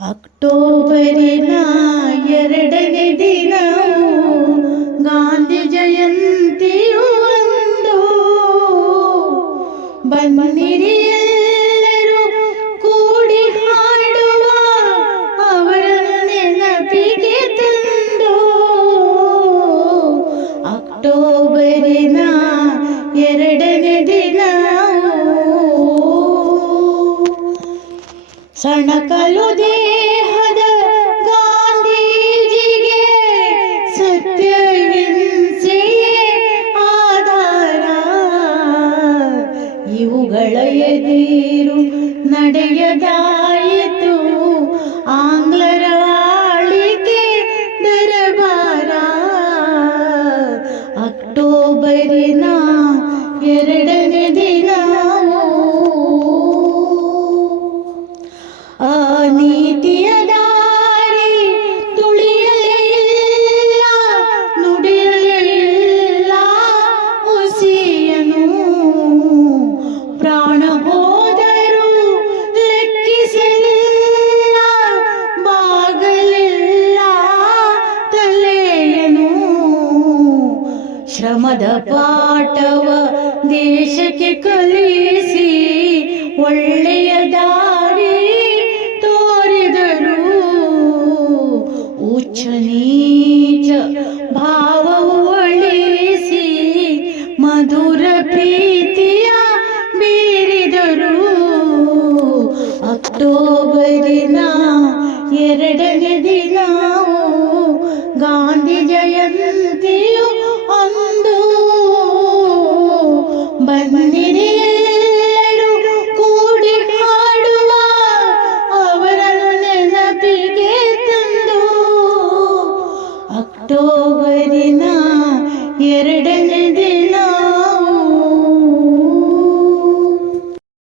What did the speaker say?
ಅಕ್ಟೋಬರಿನ 2ನೇ ದಿನವು ಗಾಂಧಿ ಜಯಂತಿಯು ಒಂದು. ಬನ್ನಿರಿ ಎಲ್ಲರೂ ಕೂಡಿ ಹಾಡುವ ಅವರ ನೆನಪಿಗೆ ತಂದು. ಅಕ್ಟೋಬರಿನ 2ನೇ ದಿನವು ಸಣಕಲು ದೇಹದ ಗಾಂಧೀಜಿಗೆ ಸತ್ಯ ಹಿಂಸೆಯೇ ಆಧಾರ. ಇವುಗಳ ಎದಿರು ನಡೆಯದಾಯಿತು ಆಂಗ್ಲರ ಆಳಿಕೆ ದರಬಾರ. ಅಕ್ಟೋಬರಿನ 2ನೇ ದಿನವು ಅನೀತಿಯ ದಾರಿ ತುಳಿಯಲೇ ಇಲ್ಲ, ನುಡಿಯಲೇ ಇಲ್ಲ ಹುಸಿಯನು. ಪ್ರಾಣ ಹೋದರೂ ಲೆಕ್ಕಿಸಲಿಲ್ಲ, ಬಾಗಲಿಲ್ಲ ತಲೆಯನು. ಶ್ರಮದ ಪಾಠವ ದೇಶಕ್ಕೆ ಕಲಿಸಿ ಒಳ್ಳೆಯ ದಾರಿ ತೋರಿದರು. ಉಚ್ಚ ನೀಚ ಭಾವವು ಅಳಿಸಿ ಮಧುರ ಪ್ರೀತಿಯ ಬೀರಿದರು. ಅಕ್ಟೋಬರಿನ 2